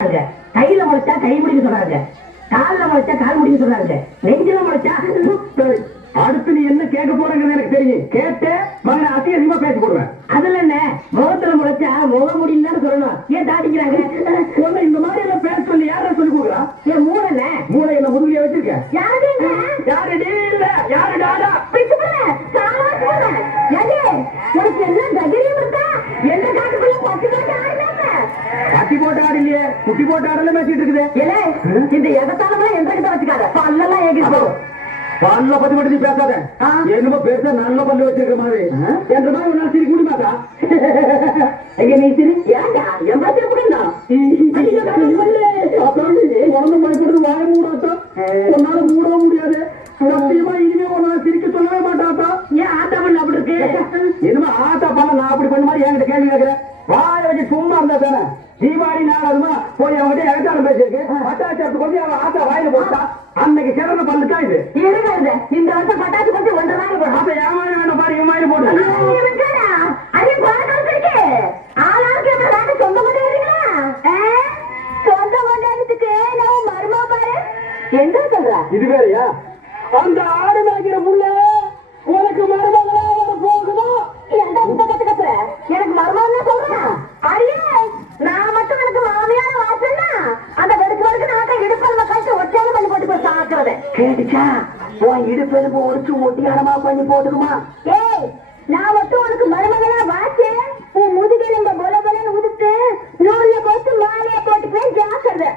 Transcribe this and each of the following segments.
கையில முளைச்சா கை முடிக்க சொல்றாங்க, கால்ல முளைச்சா கால் முடிக்க சொல்றாங்க, நெஞ்சில முளைச்சா. அடுத்து நீ என்ன கேட்க போறங்கிறது எனக்கு தெரியும். கேட்டு மகனை அசிங்கமா பேச போடுவேன். அதுல என்ன முகத்துல முளைச்சா முக முடியும் சொல்லணும். ஏன் தாடிக்கிறாங்க? இந்த மாதிரி எல்லாம் பேச சொல்லி யார சொல்லி கொடுக்குறா? என் மூளை மூளை என்ன முதுகிய வச்சிருக்க? யாரு இல்ல யாரு டாடா உனக்கு என்ன தைரியம் இருக்கா? எந்த காட்டுக்குள்ள பட்டி போட்டு ஆடு இல்லையே, குட்டி போட்டு ஆடல பேசிட்டு இருக்குது. இந்த எதத்தாலும் எந்த கிட்ட வச்சுக்காத, பல்லெல்லாம் ஏகிட்டு பல்ல பத்தி மட்டும் நீ பேசாத. என்னமோ பேச நல்ல பல்லு வச்சிருக்க மாதிரி என்ற மாதிரி ஒரு நாள் சிரிக்க முடியுமாக்கா? நீ சிரி ஏண்டா என் பத்தி எப்படின்னா உடம்பு பயப்படுறது வாய மூடாத்தா. உன்னால மூடவும் முடியாது. சத்தியமா இனிமே ஒரு நாள் சிரிக்க சொல்லவே மாட்டாத்தா. ஏன் ஆட்டா பண்ண அப்படி இருக்கு? என்னமா ஆட்டா பண்ண நான் அப்படி பண்ண மாதிரி என்கிட்ட கேள்வி கேட்கிறேன். வாய வச்சு சும்மா இருந்தா தானே. தீபாவளி நாளாதுமா போய் அவங்ககிட்ட எகத்தாலும் பேசியிருக்கு. பட்டாச்சாரத்துக்கு வந்து அவன் ஆட்டா வாயில போட்டா அன்னைக்கு சிறந்த பல்லுக்கா இது. இருங்க இந்த வருஷம் பட்டாசு கொஞ்சம் 1.5 நாள் போடும். அப்ப ஏமாய வேண்டாம் பாரு, இவன் வாயில போட்டு ஆளாளுக்கு எப்படி சொந்த கொண்டாடுறீங்களா? சொந்த கொண்டாடுறதுக்கு நம்ம மருமா பாரு என்ன சொல்ற? இது வேறையா? அந்த ஆடு மேய்க்கிற புள்ள உனக்கு மருமகளா வர போகுதா? எந்த இந்த கத்துக்கத்துல எனக்கு மருமகன் சொல்றேன். அடியே நான் மட்டும் எனக்கு மாமியான வாசல்னா அந்த வெடுக்கு நாட்டை இடுப்பல் மக்களுக்கு ஒற்றாலும் பண்ணி போட்டு போய் சாக்குறது கேட்டுச்சா? உன் இடுப்பெலும்பு ஒடிச்சு ஒட்டியானமா பண்ணி போட்டுக்குமா? ஏய் நான் மட்டும் உனக்கு மருமகளா வாச்சு உன் முதுகெலும்ப பொலபொலன்னு உதுத்து நூல்ல கோத்து மாலையா போட்டு போய் ஜாக்குறது.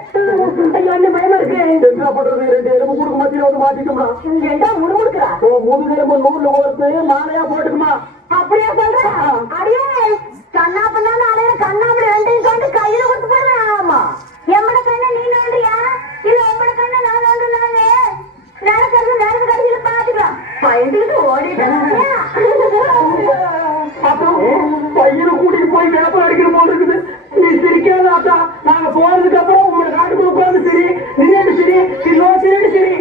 ஐயோ என்ன பயமா இருக்கு. என்ன பண்றது? 2 எலும்பு கொடுக்க மத்தியில வந்து மாட்டிக்குமா? ஏண்டா முடுமுடுக்குறா? முதுகெலும்பு நூல்ல கோர்த்து மாலையா போட்டுக்குமா? அப்படியா சொல்ற? அடியே கண்ணா பண்ணாலும் அலையில கண்ணாமடி 2 கொண்டு கையில கொடுத்து போறேன். ஆமா எம்மட கண்ணை நீ நோண்டுறியா இல்ல உம்மட கண்ணை நான் நோண்டுனாலே நடக்கிறது கடைசியில பாத்துக்கலாம். பயந்துட்டு ஓடிட்டேன். பையனை கூட்டிட்டு போய் வியாபாரம் அடிக்கிற போல இருக்குது. நீ சிரிக்காதாத்தா. நாங்க போறதுக்கு அப்புறம் உங்களை காட்டுக்குள்ள உட்கார்ந்து சரி நின்று சரி சரி சரி.